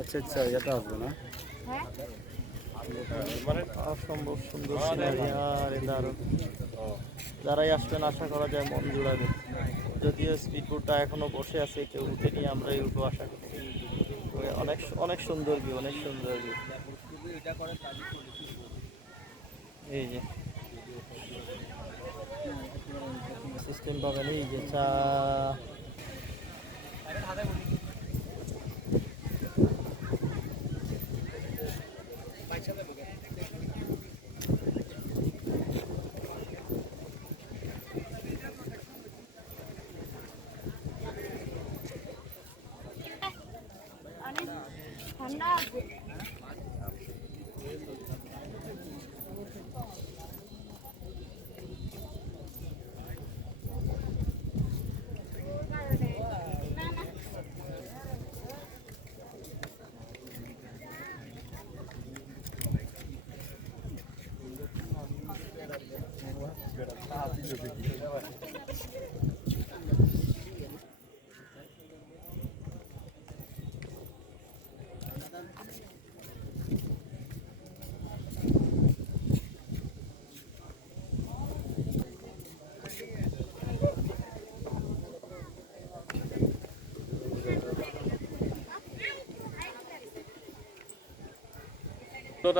আচ্ছা আচ্ছা, এটা আসবে না। অসম্ভব সুন্দর সিনারি আর দারুণ। যারাই আসবেন আশা করা যায় মন জুড়াবে। যদিও স্পিডবোটটা এখনো বসে আছে, কেউ উঠে নিয়ে আমরাই উঠবো আশা করছি। অনেক অনেক সুন্দর ভিউ, অনেক সুন্দর ভিউ। এই যে সিস্টেম পাবেন, এই যে চা। ঠান্ডা আছে।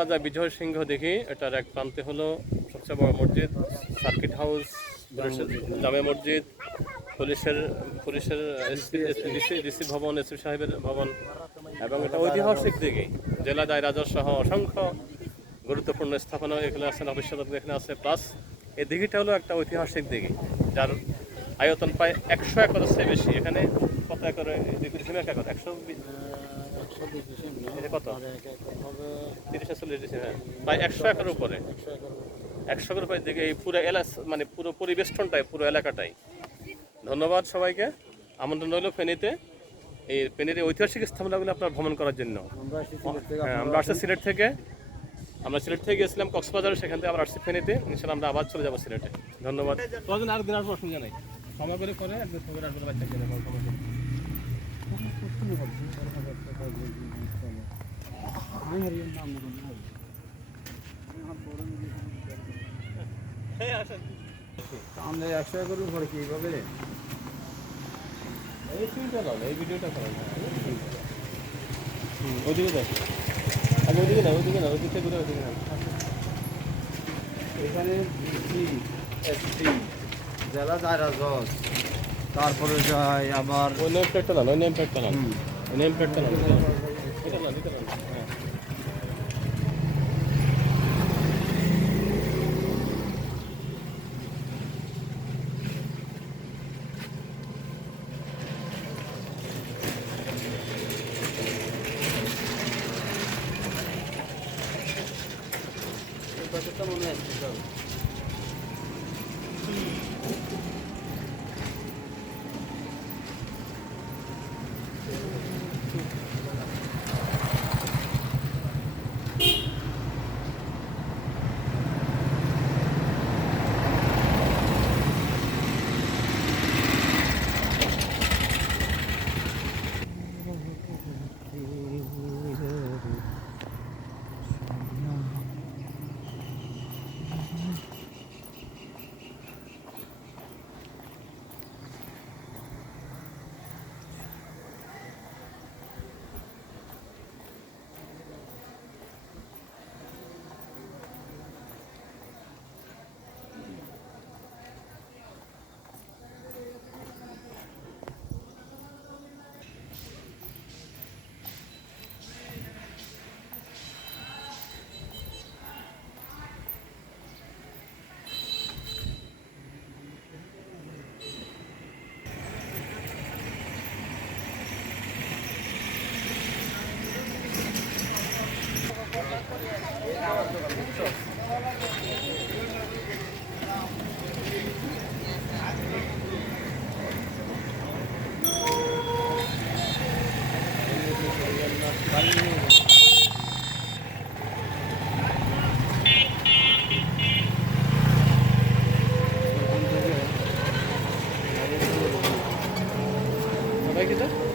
রাজা বিজয় সিংহ দেখি, এটার এক প্রান্তে হলো সবচেয়ে বড় মসজিদ, সার্কিট হাউস, জামে মসজিদ, পুলিশের ডিসি ভবন, এসপি সাহেবের ভবন, এবং এটা ঐতিহাসিক দিকে জেলা দায়রাজর সহ অসংখ্য গুরুত্বপূর্ণ স্থাপনা এখানে আছে, অফিসার এখানে আছে। প্লাস এই দিঘিটা হলো একটা ঐতিহাসিক দিঘি, যার আয়তন প্রায় 100 একরের চেয়ে বেশি। এখানে কত একরে? 100 একর, 100 কত 30-40, হ্যাঁ, প্রায় 100 একরের উপরে। 100 একর উপরে দিকে এই পুরো এলাকা, মানে পুরো পরিবেষ্টনটাই, পুরো এলাকাটাই। ধন্যবাদ সবাইকে। আমন্ত্রণ রইল ফেনীতে, এই ফেনীর ঐতিহাসিক স্থাপনাগুলো আপনার ভ্রমণ করার জন্য। আমরা আসছি সিলেট থেকে, গেছিলাম কক্সবাজারে, সেখান থেকে আবার আসছি ফেনীতে। ইনশাআল্লাহ আমরা আবার চলে যাবো সিলেটে। ধন্যবাদ। আর দিন আসবো, অসুবিধা নেই, সময় করে একদিন সময় আসবো। আমরা 100 একরের উপরে কিভাবে এই ভিডিওটা করেন, ওইদিকে যাই, আগে ওইদিকে না, ওইদিকে ঘুরে ওইদিকে না। এখানে এসপি জেলা দায়রাজজ, তারপরে যাই আবার ওই নেম প্লেটটা না, ওই নেম প্লেটটা না, এটা না, দিতে না। হ্যাঁ, বাজেটটা মনে আসছে সব। দেখি তো